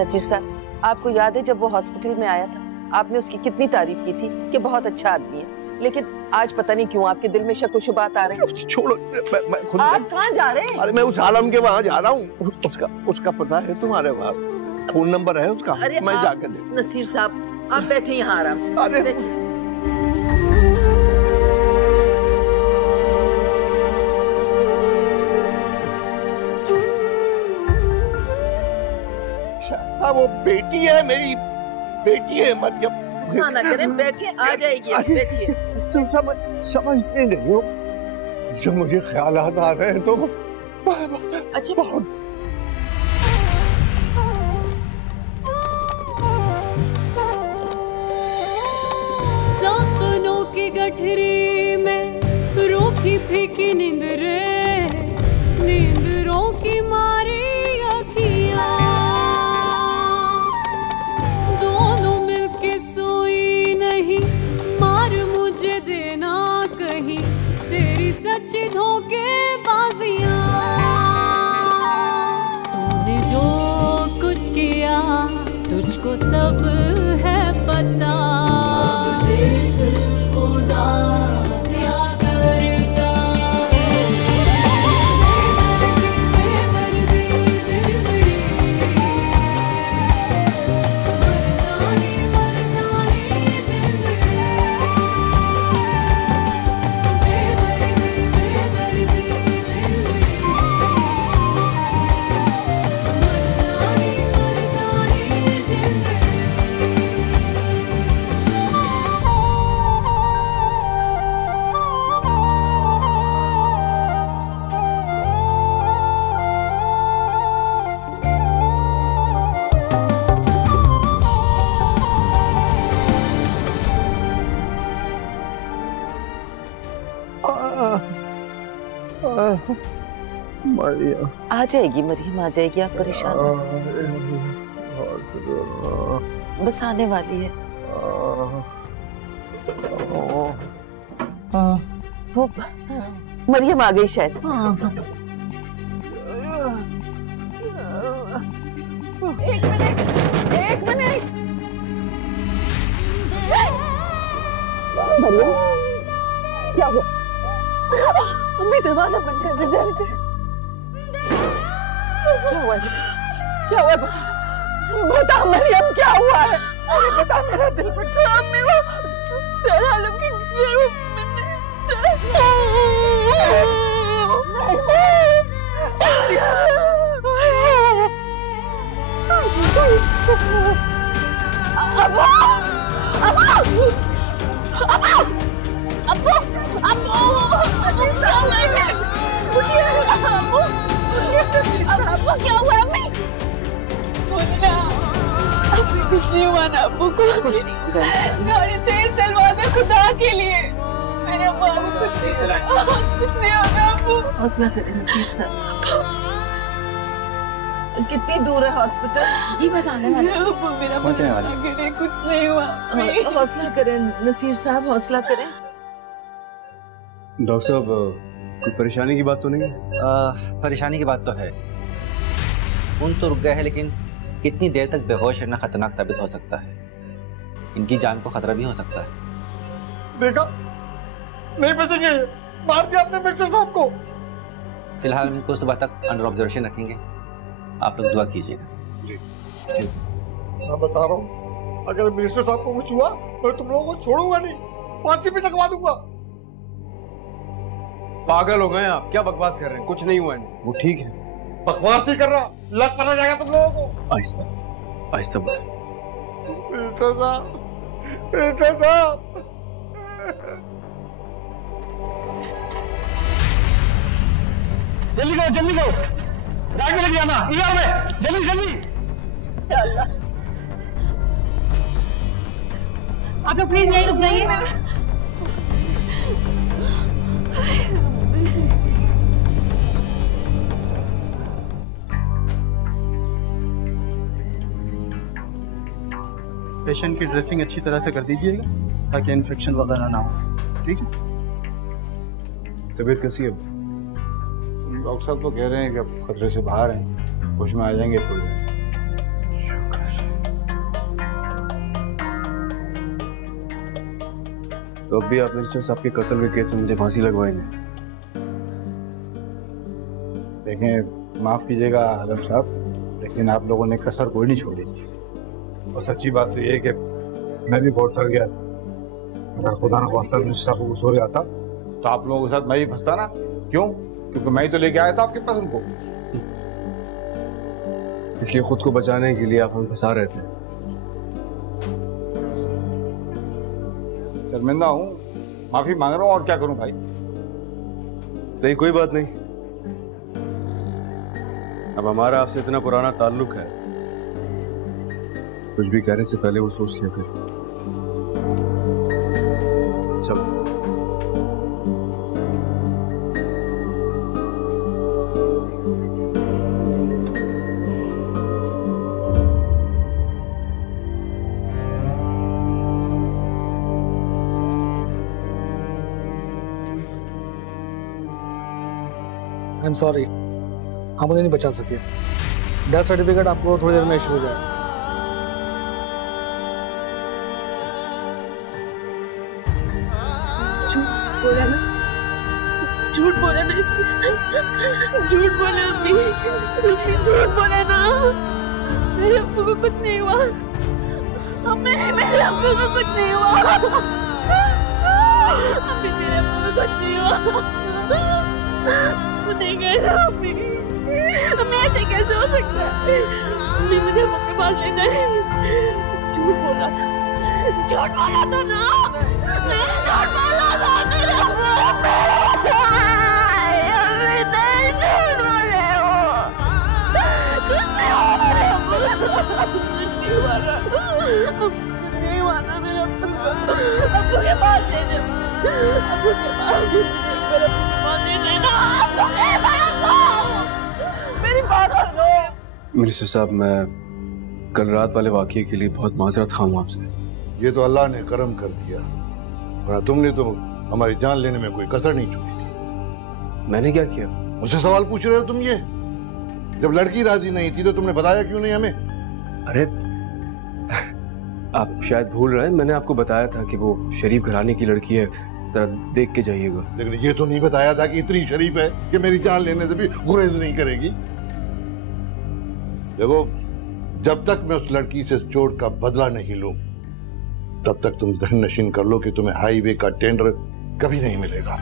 नसीर साहब, आपको याद है जब वो हॉस्पिटल में आया था आपने उसकी कितनी तारीफ की थी कि बहुत अच्छा आदमी है, लेकिन आज पता नहीं क्यों आपके दिल में शक व शुबात आ रहे हैं। छोड़ो, मैं खुद। आप कहाँ जा रहे हैं? अरे मैं उस आलम के वहाँ जा रहा हूँ। उसका पता है तुम्हारे वहाँ, फोन नंबर है उसका। अरे मैं जाकर दे। नसीर साहब आप बैठे यहाँ आराम से। अरे बैठे। वो बेटी है, मेरी बेटी है मरियम। गुस्सा ना करें, बैठिए, आ जाएगी, बैठिए। तुम समझते नहीं हो जो मुझे ख्यालात आ रहे हैं तो अच्छा बहुत। सपनों की गठरी में रूखी फीकी नींद रे, नींदरों की मारी अखियां, दोनों मिलके सोई नहीं, मार मुझे देना कहीं तेरी सच्ची धोखेबाजियां। तूने जो कुछ किया तुझको सब है पता, देख खुदा क्या करता। आ जाएगी मरियम, आ जाएगी, आप परेशान बस आने वाली है। वो मरियम आ गई शायद। एक मिनट, एक मिनट। मरियम क्या हुआ? अम्मी दरवाजा बंद कर दे जल्दी। क्या हुआ है? क्या हुआ है? बता मरियम, क्या हुआ है? अरे बता, मेरा दिल फटा। अम्मी वो सर आलम के घर अब्बू क्या हुआ अम्मी? कुछ नहीं हुआ ना अब्बू को? कुछ नहीं होगा। गाड़ी तेज चलवा दे खुदा के लिए। मेरे अब्बू को कुछ नहीं होगा, कुछ नहीं होगा अब्बू। हौसला करें नसीर साहब। कितनी दूर है हॉस्पिटल? जी बस आने वाला है। अब्बू मेरा भरोसा करें, कुछ नहीं हुआ। हौसला करें नसीर साहब, हौसला करें। डॉक्टर साहब कोई परेशानी की बात तो नहीं है? परेशानी की बात तो है। खून तो रुक गया है, लेकिन कितनी देर तक बेहोश रहना खतरनाक साबित हो सकता है। इनकी जान को खतरा भी हो सकता है। देखा, नहीं बचेंगे, मार दिया आपने मिनिस्टर साहब को। फिलहाल हम इनको सुबह तक अंडर ऑब्जर्वेशन रखेंगे, आप लोग दुआ कीजिएगा। मैं बता रहा हूँ, अगर मिनिस्टर साहब को कुछ हुआ मैं तुम लोगों को छोड़ूंगा नहीं, फांसी पे चढ़वा दूंगा। पागल हो गए आप, क्या बकवास कर रहे हैं? कुछ नहीं हुआ है, वो ठीक है। बकवास नहीं कर रहा, लग पता जाएगा तुम लोगों को। आहिस्ता आहिस्ता बोल। मिनिस्टर साहब, मिनिस्टर साहब। जल्दी करो, जल्दी करो, बैग में लेके जाना, ईआर में, जल्दी जल्दी। आप लोग प्लीज नहीं रुक जाइए। पेशेंट की ड्रेसिंग अच्छी तरह से कर दीजिएगा ताकि इन्फेक्शन वगैरह ना हो, ठीक है? तबीयत कैसी है? डॉक्टर साहब तो कह रहे हैं कि अब खतरे से बाहर हैं, होश में आ जाएंगे थोड़ी देर। तो अब भी आप मिनिस्टर साहब के कत्ल के केस में मुझे फांसी लगवाएंगे? देखें, माफ कीजिएगा आलम साहब, लेकिन आप लोगों ने कसर कोई नहीं छोड़ी थी। और सच्ची बात तो ये है कि मैं भी बहुत डर गया था। अगर खुदा न खास्ता मिनिस्टर साहब को कुछ हो जाता तो आप लोगों के साथ मैं ही फंसता ना। क्यों? क्योंकि मैं ही तो लेके आया था आपके पास उनको। इसलिए खुद को बचाने के लिए आप हमें फंसा रहे थे। शर्मिंदा हूँ, माफी मांग रहा हूँ, और क्या करूँ भाई। नहीं, कोई बात नहीं। अब हमारा आपसे इतना पुराना ताल्लुक है, कुछ भी कहने से पहले वो सोच लिया कर। चलो। आई एम सॉरी, हम उन्हें नहीं बचा सके। डेथ सर्टिफिकेट आपको थोड़ी देर में इशू हो जाएगा। झूठ बोला ना इसने, झूठ बोला अम्मी, झूठ बोला ना। मेरे अब्बू को कुछ नहीं हुआ अम्मी, मेरे अब्बू को कुछ नहीं हुआ अम्मी, मेरे अब्बू को कुछ नहीं हुआ। वो नहीं गए ना अम्मी, अम्मी ऐसे कैसे हो सकता है? अम्मी मुझे अम्मा के पास ले जाए। झूठ बोला था, झूठ बोला था ना, नहीं झूठ बोला था मेरे अब्बू। नहीं माना मेरे अब्बू को, अब्बू के पास ले जाओ, अब्बू के पास ले जाओ, मेरी बात सुनो। मिनिस्टर साहब, मैं कल रात वाले वाकये के लिए बहुत माजरत खाऊं आपसे। ये तो अल्लाह ने करम कर दिया, और तुमने तो हमारी जान लेने में कोई कसर नहीं छोड़ी थी। मैंने क्या किया? मुझसे सवाल पूछ रहे हो तुम? ये जब लड़की राजी नहीं थी तो तुमने बताया क्यों नहीं हमें? अरे आप शायद भूल रहे हैं, मैंने आपको बताया था कि वो शरीफ घराने की लड़की है, जरा देख के जाइएगा। लेकिन ये तो नहीं बताया था कि इतनी शरीफ है कि मेरी जान लेने से भी गुरेज नहीं करेगी। देखो, जब तक मैं उस लड़की से चोट का बदला नहीं लूं, तब तक तुम जहन नशीन कर लो कि तुम्हें हाईवे का टेंडर कभी नहीं मिलेगा।